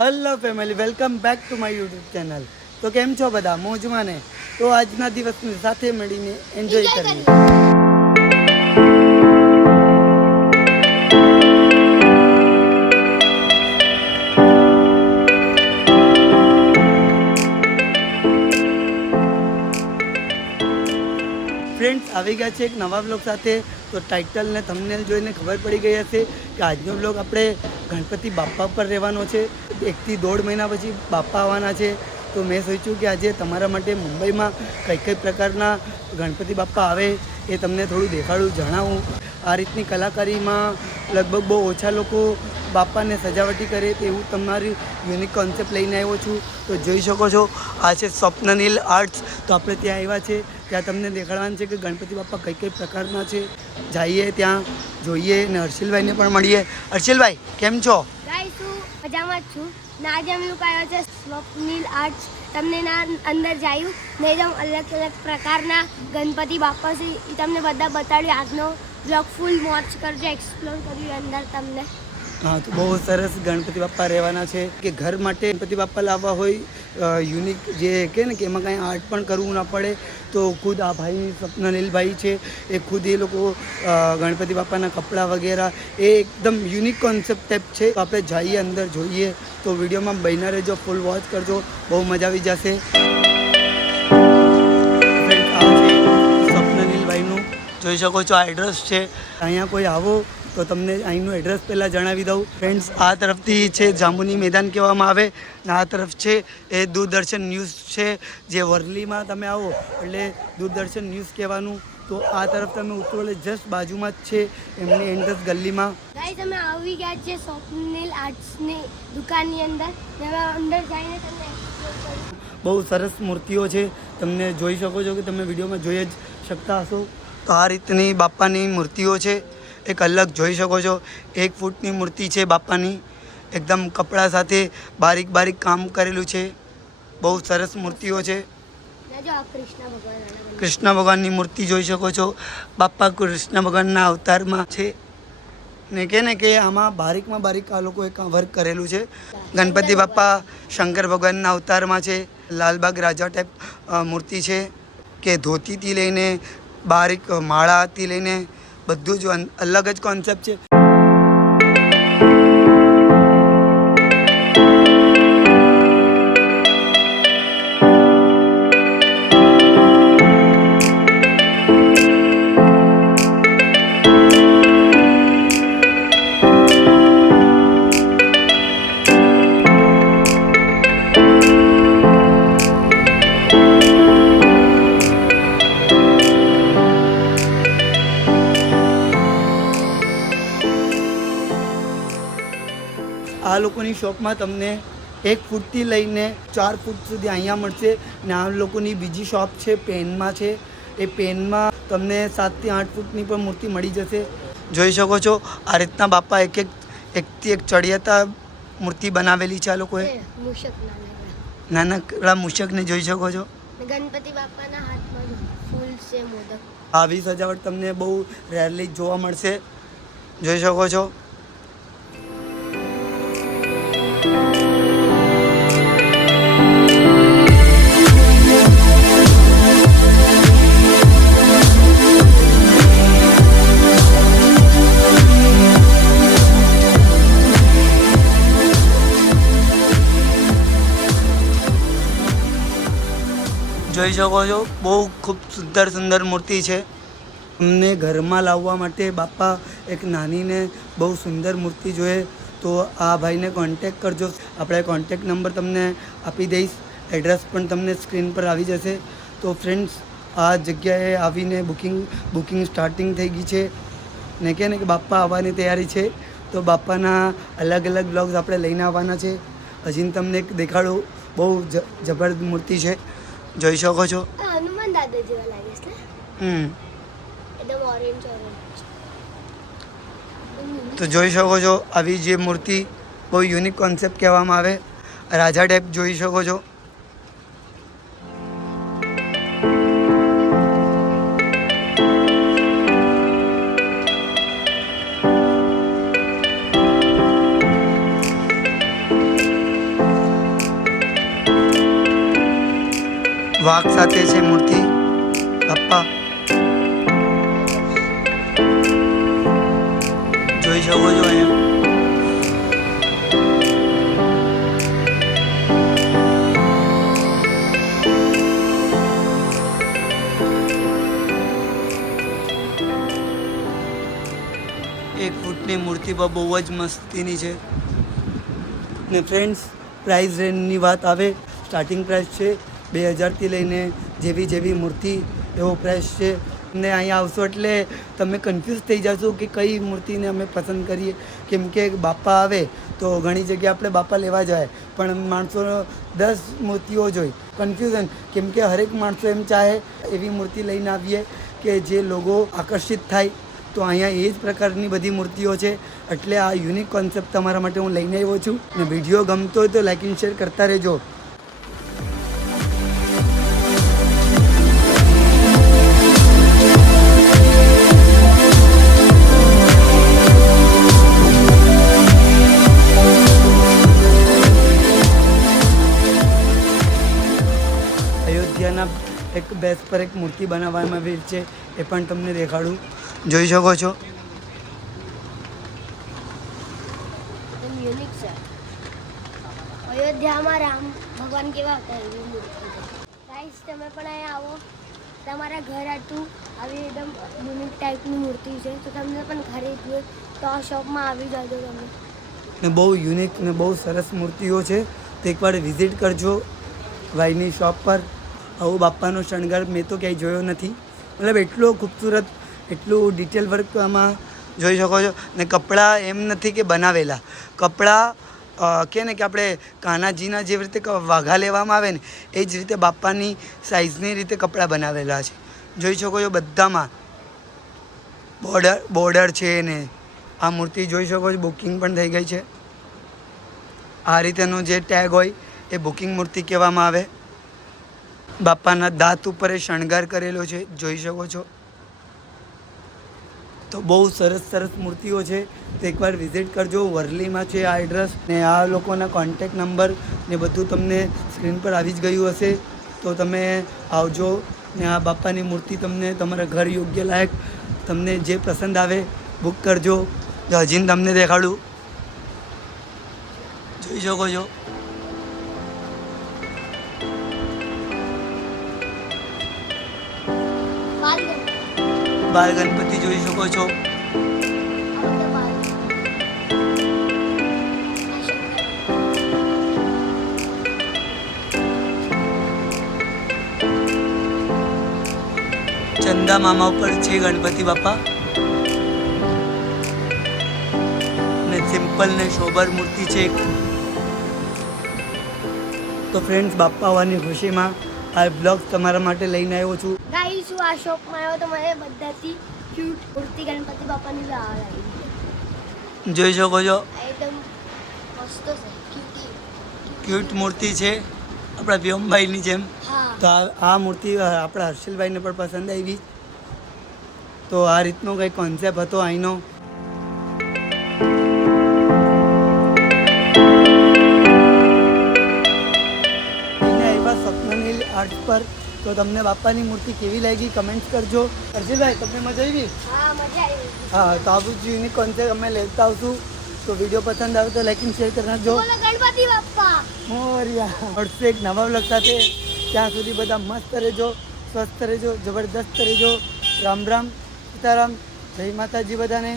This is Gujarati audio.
Hello family, welcome back to my YouTube channel. તો કેમ છો બધા? મોજમાં ને? તો આજના દિવસની સાથે મળીને એન્જોય કરીએ. ફ્રેન્ડ્સ, આવી ગયા છે એક નવા બ્લોગ સાથે. તો ટાઇટલ ને થંબનેલ જોઈને ખબર પડી ગઈ હશે કે આજનો બ્લોગ આપણે ગણપતિ બાપ્પા પર રહેવાનો છે. 1 થી 1.5 મહિના પછી બાપ્પા આવવાના છે. તો મેં સોચ્યું કે આજે તમારા માટે મુંબઈમાં કઈ પ્રકારના ગણપતિ બાપ્પા આવે એ તમને થોડું દેખાડું, જણાવું. આ રીતની કલાકારીમાં લગભગ બહુ ઓછા લોકો બાપ્પાને સજાવટી કરે તેવું તમારી યુનિક કોન્સેપ્ટ લઈને આવ્યો છું. તો જોઈ શકો છો, આ છે સ્વપ્નનીલ આર્ટ્સ. તો આપણે ત્યાં આવ્યા છે, ત્યાં તમને દેખાડવાનું છે કે ગણપતિ બાપ્પા કઈ પ્રકારના છે. જઈએ ત્યાં, જોઈએ ને હર્ષિલભાઈને પણ મળીએ. હર્ષિલભાઈ, કેમ છો? મજામાં જ છું. ને આજે અમે લોકો આવ્યા છે સ્વપ્નિલ આર્ટ્સ. તમને ના અંદર જાયું ને જેમ અલગ અલગ પ્રકારના ગણપતિ બાપ્પા છે એ તમને બધા બતાડ્યું. આજનો બ્લોગ ફૂલ મોજ કરજો, એક્સપ્લોર કર્યું અંદર તમને. હા, તો બહુ સરસ ગણપતિ બાપ્પા રહેવાના છે. કે ઘર માટે ગણપતિ બાપ્પા લાવવા હોય યુનિક, જે કે ને કે એમાં કાંઈ આર્ટ પણ કરવું ના પડે, તો ખુદ આ ભાઈ સ્વપ્નનીલભાઈ છે એ ખુદ એ લોકો ગણપતિ બાપ્પાના કપડાં વગેરે એ એકદમ યુનિક કોન્સેપ્ટ ટાઈપ છે. તો આપણે જઈએ અંદર, જોઈએ. તો વિડીયોમાં બન્યા રહેજો, ફૂલ વોચ કરજો, બહુ મજા આવી જશે. આ છે સ્વપ્નનીલભાઈનું, જોઈ શકો છો. આ એડ્રેસ છે. અહીંયા કોઈ આવો તો તમને અહીંનું એડ્રેસ પહેલાં જણાવી દઉં. ફ્રેન્ડ્સ, આ તરફથી છે જાંબુની મેદાન કહેવામાં આવે, ને આ તરફ છે એ દૂરદર્શન ન્યૂઝ છે. જે વરલીમાં તમે આવો એટલે દૂરદર્શન ન્યૂઝ કહેવાનું. તો આ તરફ તમે ઉતરો એટલે જસ્ટ બાજુમાં જ છે એમની એન્ટ્રન્સ ગલીમાં. ગાઈસ, અમે આવી ગયા છે સ્વપ્નિલ આર્ટ્સની દુકાનની અંદર. હવે અંદર જઈને તમને એક્સપ્લોર કરું. બહુ સરસ મૂર્તિઓ છે, તમને જોઈ શકો છો કે તમે વિડીયોમાં જોઈ જ શકતા હશો. તો આ રીતની બાપ્પાની મૂર્તિઓ છે, એક અલગ જોઈ શકો છો. 1 ફૂટની મૂર્તિ છે બાપ્પાની, એકદમ કપડાં સાથે બારીક બારીક કામ કરેલું છે. બહુ સરસ મૂર્તિઓ છે. કૃષ્ણ ભગવાનની મૂર્તિ જોઈ શકો છો. બાપ્પા કૃષ્ણ ભગવાનના અવતારમાં છે ને કે આમાં બારીકમાં બારીક આ લોકોએ વર્ક કરેલું છે. ગણપતિ બાપ્પા શંકર ભગવાનના અવતારમાં છે. લાલબાગ રાજા ટાઈપ મૂર્તિ છે, કે ધોતીથી લઈને બારીક માળાથી લઈને બધું જ અલગ જ કોન્સેપ્ટ છે. આ લોકોની શોપમાં તમને 1 ફૂટથી લઈને 4 ફૂટ સુધી અહીંયા મળશે. ને આ લોકોની બીજી શોપ છે પેનમાં છે. એ પેનમાં તમને 7 થી 8 ફૂટની પણ મૂર્તિ મળી જશે. જોઈ શકો છો, આ રીતના બાપ્પા એકથી એક ચડિયાતા મૂર્તિ બનાવેલી છે આ લોકોએ. નાનકડા મૂષકને જોઈ શકો છો. ગણપતિ બાપ્પાના હાથમાં ફૂલ છે, મોદક. આવી સજાવટ તમને બહુ રેરલી જોવા મળશે, જોઈ શકો છો. જોઈ શકો છો, બહુ ખૂબ સુંદર મૂર્તિ છે. અમને ઘરમાં લાવવા માટે બાપ્પા એક નાનીને બહુ સુંદર મૂર્તિ જોઈએ તો આ ભાઈને કોન્ટેક કરજો. આપણે કોન્ટેક નંબર તમને આપી દઈશ, એડ્રેસ પણ તમને સ્ક્રીન પર આવી જશે. તો ફ્રેન્ડ્સ, આ જગ્યાએ આવીને બુકિંગ સ્ટાર્ટિંગ થઈ ગઈ છે ને કે બાપ્પા આવવાની તૈયારી છે. તો બાપ્પાના અલગ અલગ બ્લોગ્સ આપણે લઈને આવવાના છે. હજી તમને એક દેખાડું, બહુ જબરદસ્ત મૂર્તિ છે, જોઈ શકો છો. હનુમાન દાદા જેવા લાગે છે. એકદમ ઓરેન્જ. તો જોઈ શકો છો, આવી જે મૂર્તિ બહુ યુનિક કોન્સેપ્ટ કહેવામાં આવે. રાજા ટાઈપ જોઈ શકો છો. વાઘ સાથે છે મૂર્તિ બાપ્પા, જોઈ શકો છો અહીંયા. એક ફૂટની મૂર્તિ પણ બહુ જ મસ્તીની છે. ને ફ્રેન્ડ્સ, પ્રાઇસ રેન્જની વાત આવે, સ્ટાર્ટિંગ પ્રાઇસ છે 2000થી લઈને જેવી મૂર્તિ એવો પ્રાઇસ છે. ને અહીંયા આવશો એટલે તમે કન્ફ્યુઝ થઈ જશો કે કઈ મૂર્તિને અમે પસંદ કરીએ, કેમ કે બાપા આવે તો ઘણી જગ્યાએ આપણે બાપા લેવા જાય પણ માણસો 10 મૂર્તિઓ જોઈ કન્ફ્યુઝન, કેમ કે હરેક માણસો એમ ચાહે એવી મૂર્તિ લઈને આવીએ કે જે લોકો આકર્ષિત થાય. તો અહીંયા એ જ પ્રકારની બધી મૂર્તિઓ છે. એટલે આ યુનિક કોન્સેપ્ટ તમારા માટે હું લઈને આવ્યો છું. ને વિડીયો ગમતો હોય તો લાઇક એન્ડ શેર કરતા રહેજો. અયોધ્યાના એક બેઝ પર એક મૂર્તિ બનાવવામાં આવી છે, એ પણ તમને દેખાડું. જોઈ શકો છો. એકદમ યુનિક છે. અયોધ્યામાં રામ ભગવાન કેવા હતા એવી મૂર્તિ છે. ગાઈસ, તમે પણ અહીંયા આવો, તમારા ઘર આટલું આવી એકદમ યુનિક ટાઈપની મૂર્તિ છે, તો તમને પણ ખરીદવી હોય તો આ શોપમાં આવી જાજો તમે. ને બહુ યુનિક ને બહુ સરસ મૂર્તિઓ છે, તો એકવાર વિઝિટ કરજો ભાઈની શોપ પર. આવું બાપાનો શણગાર મેં તો ક્યાંય જોયો નથી, મતલબ એટલો ખૂબસૂરત, એટલું ડિટેલ વર્ક આમાં જોઈ શકો છો. ને કપડાં એમ નથી કે બનાવેલા કપડાં, કે ને કે આપણે કાનાજીના જેવી રીતે વાઘા લેવામાં આવે ને એ જ રીતે બાપાની સાઇઝની રીતે કપડાં બનાવેલા છે. જોઈ શકો છો બધામાં બોર્ડર છે. ને આ મૂર્તિ જોઈ શકો છો, બુકિંગ પણ થઈ ગઈ છે. આ રીતેનો જે ટેગ હોય એ બુકિંગ મૂર્તિ કહેવામાં આવે. બાપાના દાંત ઉપર એ શણગાર કરેલો છે, જોઈ શકો છો. તો બહુ સરસ મૂર્તિઓ છે, તો એકવાર વિઝિટ કરજો. વરલીમાં છે આ એડ્રેસ, ને આ લોકોના કોન્ટેક નંબર ને બધું તમને સ્ક્રીન પર આવી જ ગયું હશે. તો તમે આવજો ને આ બાપાની મૂર્તિ તમને તમારા ઘર યોગ્ય લાયક તમને જે પસંદ આવે બુક કરજો. હજી તમને દેખાડું, જોઈ શકો છો. બાળ ગણપતિ જોઈ શકો છો. ચંદા મામા ઉપર છે ગણપતિ બાપા, ને સિમ્પલ ને સોબર મૂર્તિ છે. તો ફ્રેન્ડ્સ, બાપા આવવાની ખુશીમાં આ બ્લોગ તમારા માટે લઈને આવ્યો છું. ગાઈસ, હું આ શોપમાં આવ્યો તો મને બધાથી ક્યુટ મૂર્તિ ગણપતિ બાપાની લાવી. જોઈ શકો છો, એકદમ મસ્ત છે, ક્યુટ મૂર્તિ છે આપણા વ્યોમભાઈની જેમ. હા. તો આ મૂર્તિ આપણા હર્ષિલભાઈને પણ પસંદ આવી. તો આ રીતનો કંઈ કોન્સેપ્ટ હતો અહીંનો. સ્વપ્નનીલ આર્ટ પર. તો તમને બાપાની મૂર્તિ કેવી લાગી કમેન્ટ કરજો. હર્ષિલભાઈ, તમને મજા આવી? હા, મજા આવી. હા, તો આવું જ યુનિક કોન્સેપ્ટ અમે લેતા આવશું. તો વિડીયો પસંદ આવે તો લાઈક એન્ડ શેર કરી નાખજો. બોલો ગણપતિ બાપ્પા મોરિયા. મળશે એક નવા બ્લોગ સાથે. ત્યાં સુધી બધા મસ્ત રહેજો, સ્વસ્થ રહેજો, જબરદસ્ત રહેજો. રામ રામ, સીતારામ, જય માતાજી બધાને.